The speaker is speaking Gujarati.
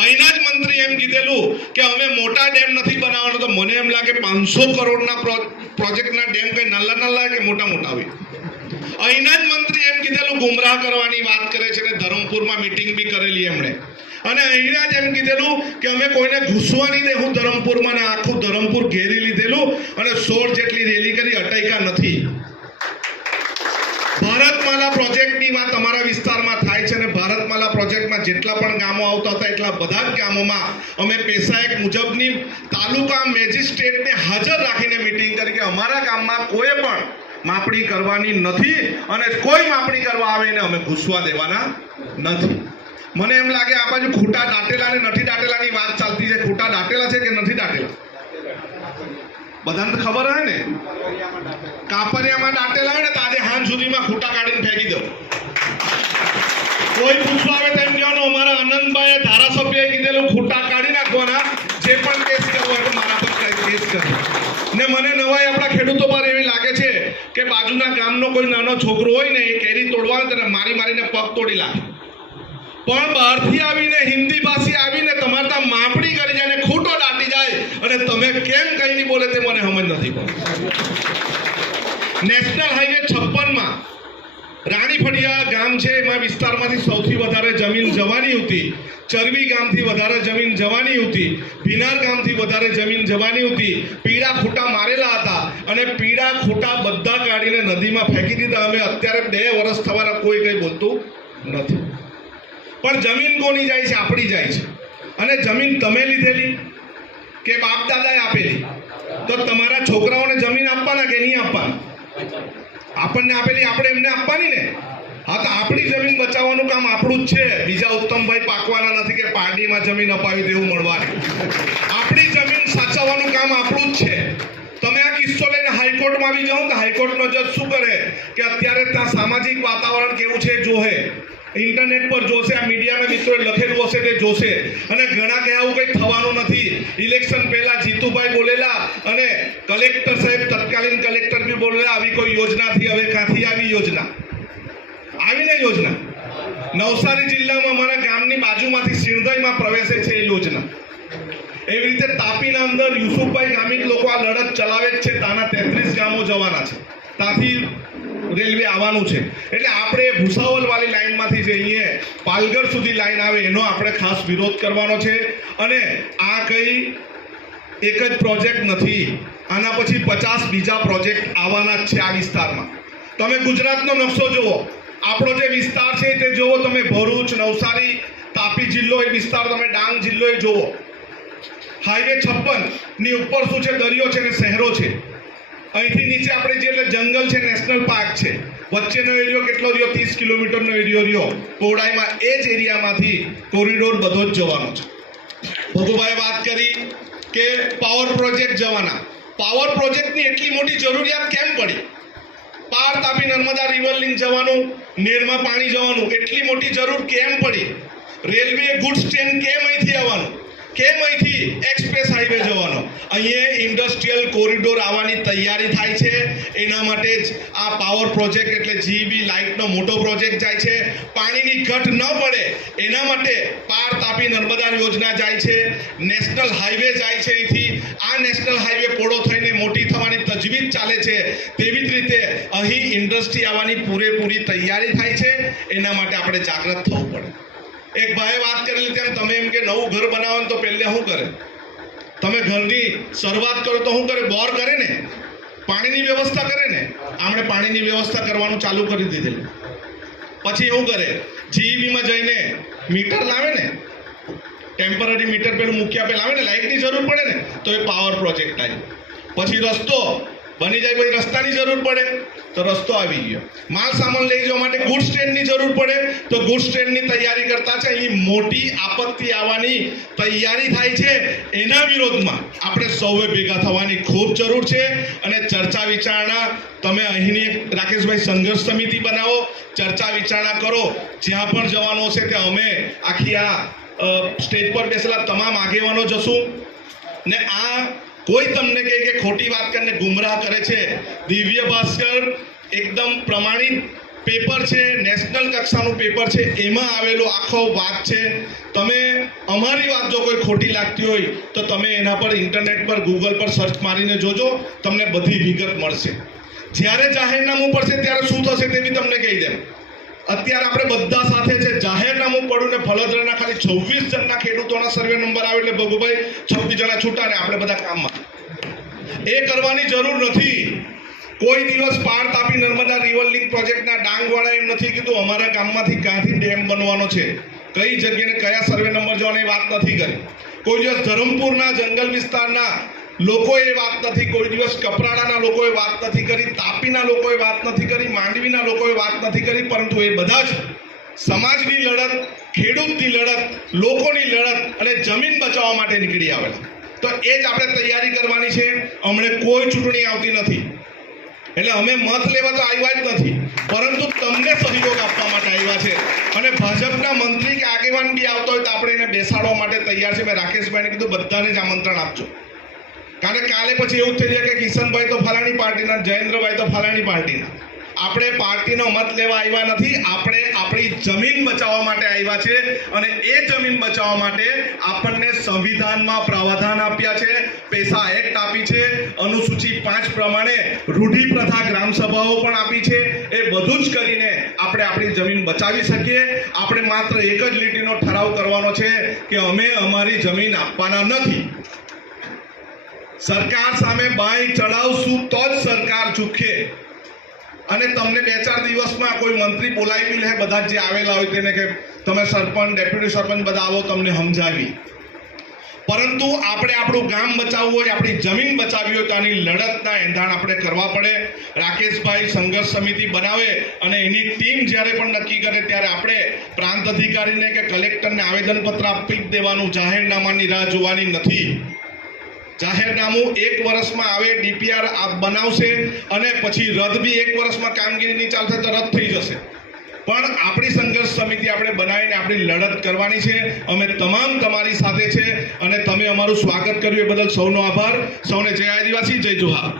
અહીંના જ મંત્રી એમ કીધેલું કે અમે મોટા ડેમ નથી બનાવવાનો. તો મને એમ લાગે પાંચસો કરોડના પ્રોજેક્ટના ડેમ કઈ નાના નાના કે મોટા મોટા હોય અહીંના જ મંત્રી એમ કીધેલું, ગુમરાહ કરવાની વાત કરે છે ને ધરમપુરમાં મિટિંગ બી કરેલી એમણે. અને અહીંના જ એમ કીધેલું કે અમે કોઈને ઘૂસવા નહીં દેવું ધરમપુરમાં ને આખું ધરમપુર ઘેરી લીધેલું અને સોળ જેટલી રેલી કરી અટૈકા નથી. ભારતમાલા પ્રોજેક્ટની વાત અમારા વિસ્તારમાં થાય છે અને ભારતમાલા પ્રોજેક્ટમાં જેટલા પણ ગામો આવતા હતા, એટલા બધા જ ગામોમાં અમે પેશાએક મુજબની તાલુકા મેજિસ્ટ્રેટને હાજર રાખીને મિટિંગ કરી કે અમારા ગામમાં કોઈ પણ માપણી કરવાની નથી અને કોઈ માપણી કરવા આવે ને અમે ઘૂસવા દેવાના નથી. મને એમ લાગે આ બાજુ ખોટા દાટેલા ને નથી દાટેલાની વાત ચાલતી છે. ખોટા દાટેલા છે કે નથી દાટેલા? બધાને ખબર હોય ને? કાપરિયામાં દાટેલા હોય ને તો હાંજ સુધીમાં ખોટા કાઢીને ફેંકી દો. કોઈ પૂછવા આવે તેમ કહેવાનું, અમારા આનંદભાઈ ધારાસભ્યએ કીધેલું, ખોટા કાઢી નાખવાના. જે પણ કેસ કરવો હોય મારા પર કેસ કરો ને મને નવાઈ આપણા ખેડૂતો પર કે બાજુના ગામનો કોઈ નાનો છોકરો હોય ને એ કેરી તોડવા તેને મારી મારીને પગ તોડી લાગે પણ બહારથી આવીને હિન્દી ભાષી આવીને તમારે ત્યાં માપણી કરી જાય ને ખોટો દાટી જાય, અને તમે કેમ કઈ નહીં બોલે તે મને સમજ નથી પડતી. નેશનલ હાઈવે છપ્પનમાં રાણી ફળિયા ગામ છે, એમાં વિસ્તારમાંથી સૌથી વધારે જમીન જવાની હતી. ચરબી ગામથી વધારે જમીન જવાની હતી, ભીનાર ગામથી વધારે જમીન જવાની હતી પીડા ખોટા મારેલા હતા અને પીડા ખોટા બધા કાઢીને નદીમાં ફેંકી દીધા. અમે અત્યારે બે વર્ષ થવાના, કોઈ કંઈ બોલતું નથી. પણ જમીન કોની જાય છે? આપણી જાય છે. અને જમીન તમે લીધેલી કે બાપ દાદાએ આપેલી? તો તમારા છોકરાઓને જમીન આપવાના કે નહીં આપવાના? આપણને આપેલી, આપણે એમને આપવાની ને? હા, તો આપણી જમીન બચાવવાનું કામ આપણું જ છે. બીજા ઉત્તમભાઈ પાકવાના નથી કે પારડીમાં જમીન અપાવી તેવું મળવાની. આપણી જમીન સાચવવાનું કામ આપણું જ છે. તમે આ કિસ્સો લઈને હાઈકોર્ટમાં આવી જાઓ તો હાઈકોર્ટનો જજ શું કરે? કે અત્યારે ત્યાં સામાજિક વાતાવરણ કેવું છે જોહે. ઇન્ટરનેટ પર જોશે, આ મીડિયાના મિત્રોએ લખેલું હશે તે જોશે. અને ઘણા કે આવું કંઈ થવાનું નથી. ઇલેક્શન પહેલા જીતુભાઈ બોલેલા અને કલેક્ટર સાહેબ તત્કાલીન કલેક્ટર બી બોલેલા, આવી કોઈ યોજનાથી હવે ક્યાંથી આવી યોજના? આવીને યોજના. નવસારી જિલ્લામાં અમારા ગામની બાજુમાંથી સિણધઈમાં પ્રવેશે છે એ યોજના. એવી રીતે તાપીના અંદર યુસુફભાઈ ગામિત લોકો આ લડત ચલાવે છે. તાના તેત્રીસ ગામો જવાના છે. ત્યાંથી રેલવે આવવાનું છે. એટલે આપણે ભૂસાવલ વાળી લાઈનમાંથી જે અહીંયા પાલગઢ સુધી લાઈન આવે એનો આપણે ખાસ વિરોધ કરવાનો છે. અને આ કઈ એક જ પ્રોજેક્ટ નથી. આના પછી પચાસ બીજા પ્રોજેક્ટ આવવાના જ છે આ વિસ્તારમાં. તમે ગુજરાતનો નકશો જુઓ. આપણો જે વિસ્તાર છે તે જુઓ તમે ભરૂચ, નવસારી, તાપી જિલ્લો એ વિસ્તાર તમે ડાંગ જિલ્લો એ જુઓ હાઈવે છપ્પનની ઉપર શું છે? દરિયો છે ને શહેરો છે. અહીંથી નીચે આપણે જે એટલે જંગલ છે, નેશનલ પાર્ક છે. વચ્ચેનો એરિયો કેટલો રહ્યો? ત્રીસ કિલોમીટરનો એરિયો રહ્યો. પહોળાઈમાં એ જ એરિયામાંથી કોરિડોર બધો જ જવાનો છે. ભગુભાઈ વાત કરી કે પાવર પ્રોજેક્ટ જવાના. પાવર પ્રોજેક્ટની એટલી મોટી જરૂરિયાત કેમ પડી? પાર તાપી નર્મદા રિવર લિંક જવાનું, નેરમાં પાણી જવાનું, એટલી મોટી જરૂર કેમ પડી? રેલવે ગુડ્સ ટ્રેન કેમ અહીંથી આવવાનું? કેમ અહીંથી એક્સપ્રેસ હાઈવે જવાનો? અહીંયા ઇન્ડસ્ટ્રીયલ કોરિડોર આવવાની તૈયારી થાય છે. એના માટે જ આ પાવર પ્રોજેક્ટ એટલે જીબી લાઇટનો મોટો પ્રોજેક્ટ જાય છે. પાણીની ઘટ ન પડે, એના માટે પાર તાપી નર્મદા યોજના જાય છે. નેશનલ હાઈવે જાય છે અહીંથી. આ નેશનલ હાઈવે પોળો થઈને મોટી થવાની તજવીજ ચાલે છે. રીતે અહીં ઇન્ડસ્ટ્રી આવવાની પૂરેપૂરી તૈયારી થાય છે, એના માટે આપણે જાગૃત થવું પડે. એક ભાઈએ વાત કરેલી તેમ તમે એમ કે નવું ઘર બનાવો તો પહેલે શું કરે? તમે ઘરની શરૂઆત કરો તો શું કરે? બોર કરે ને? પાણીની વ્યવસ્થા કરે ને? આપણે પાણીની વ્યવસ્થા કરવાનું ચાલુ કરી દીધેલું. પછી શું કરે? જીઈબીમાં જઈને મીટર લાવે ને? ટેમ્પરરી મીટર પેલું મૂક્યા પહેલાં આવે ને? લાઇટની જરૂર પડે ને? તો એ પાવર પ્રોજેક્ટ આવી પછી રસ્તો બની જાય પછી રસ્તાની જરૂર પડે, તો રસ્તો આવી ગયો. માલ સામાન લઈ જવા માટે ગુડ્સ ટ્રેનની જરૂર પડે, તો ગુડ્સ ટ્રેનની તૈયારી કરતા છે. અહીં મોટી આપત્તિ આવવાની તૈયારી થાય છે. એના વિરોધમાં આપણે સૌએ ભેગા થવાની ખૂબ જરૂર છે. અને ચર્ચા વિચારણા તમે અહીંની રાકેશભાઈ સંઘર્ષ સમિતિ બનાવો, ચર્ચા વિચારણા કરો. જ્યાં પણ જવાનું હશે ત્યાં અમે આખી આ સ્ટેજ પર બેસેલા તમામ આગેવાનો જશું. ને આ કોઈ તમને કહે કે ખોટી વાત કરીને ગુમરાહ કરે છે? દિવ્ય ભાસ્કર એકદમ પ્રમાણિત પેપર છે, નેશનલ કક્ષાનું પેપર છે, એમાં આવેલો આખો વાત છે. તમે અમારી વાત જો કોઈ ખોટી લાગતી હોય, તો તમે એના પર ઇન્ટરનેટ પર ગૂગલ પર સર્ચ મારીને જોજો, તમને બધી વિગત મળશે. જ્યારે જાહેરનામું પડશે, ત્યારે શું થશે તે બી તમને કહી દેમ અત્યારે આપણે બધા સાથે છે. જાહેરનામું પડ્યું ને ફળોદરાના ખાલી છવ્વીસ જણના ખેડૂતોના સર્વે નંબર આવે એટલે ભગુભાઈ છવ્વીસ જણા છૂટા ને આપણે બધા કામમાં. એ કરવાની જરૂર નથી. કોઈ દિવસ પાર તાપી નર્મદા રિવર લિંક પ્રોજેક્ટના ડાંગવાળા એમ નથી કીધું, અમારા ગામમાંથી ક્યાંથી ડેમ બનવાનો છે? કઈ જગ્યાએ કયા સર્વે નંબર જવાની વાત નથી કરી. કોઈ દિવસ ધરમપુરના જંગલ વિસ્તારના લોકોએ વાત નથી કોઈ દિવસ કપરાડાના લોકોએ વાત નથી કરી, તાપીના લોકોએ વાત નથી કરી, માંડવીના લોકોએ વાત નથી કરી, પરંતુ એ બધા જ સમાજની લડત, ખેડૂતની લડત, લોકોની લડત અને જમીન બચાવવા માટે નીકળી આવેલા. તો એ જ આપણે તૈયારી કરવાની છે. અમને કોઈ ચૂંટણી આવતી નથી. એટલે અમે મત લેવા તો આવ્યા જ નથી, પરંતુ તમને સહયોગ આપવા માટે આવ્યા છે. અને ભાજપના મંત્રી કે આગેવાન બી આવતો હોય તો આપણે એને બેસાડવા માટે તૈયાર છે. મેં રાકેશભાઈને કીધું, બધાને જ આમંત્રણ આપજો. કારણ કે કાલે પછી એવું થઈ જાય કે કિશનભાઈ તો ફલાણી પાર્ટીના, જયેન્દ્રભાઈ તો ફલાણી પાર્ટીના. આપણે પાર્ટીનો મત લેવા આવ્યા નથી, આપણે આપણી જમીન બચાવવા માટે આવ્યા છે અને એ જમીન બચાવવા માટે આપણને સંવિધાનમાં પ્રાવધાન આપ્યા છે, પૈસા એક્ટ આપી છે, અનુસૂચિ પાંચ પ્રમાણે રૂઢિ પ્રથા ગ્રામ સભાઓ પણ આપી છે. એ બધું જ કરીને આપણે આપણી જમીન બચાવી શકીએ. આપણે માત્ર એક જ લીટીનો ઠરાવ કરવાનો છે કે અમે અમારી જમીન આપવાના નથી. સરકાર સામે બાઈ ચડાવશું તો જ સરકાર ચૂકે. અને તમને બે ચાર દિવસમાં કોઈ મંત્રી બોલાવી લે, બધા જે આવેલા હોય તેને કે તમે સરપંચ, ડેપ્યુટી સરપંચ બધા આવો, તમને સમજાવી. પરંતુ આપણે આપણું ગામ બચાવવું હોય, આપણી જમીન બચાવવી હોય, તો આની લડતના એંધાણ આપણે કરવા પડે. રાકેશભાઈ સંઘર્ષ સમિતિ બનાવે અને એની ટીમ જ્યારે પણ નક્કી કરે ત્યારે આપણે પ્રાંત અધિકારીને કે કલેક્ટરને આવેદનપત્ર આપી દેવાનું, જાહેરનામાની રાહ જોવાની નથી. જાહેરનામું એક વર્ષમાં આવે, ડીપીઆર બનાવશે અને પછી રદ બી એક વર્ષમાં કામગીરી નહીં ચાલશે તો રદ થઈ જશે. પણ આપણી સંઘર્ષ સમિતિ આપણે બનાવીને આપણી લડત કરવાની છે. અમે તમામ તમારી સાથે છે અને તમે અમારું સ્વાગત કર્યું એ બદલ સૌનો આભાર. સૌને જય આદિવાસી, જય જોહાર.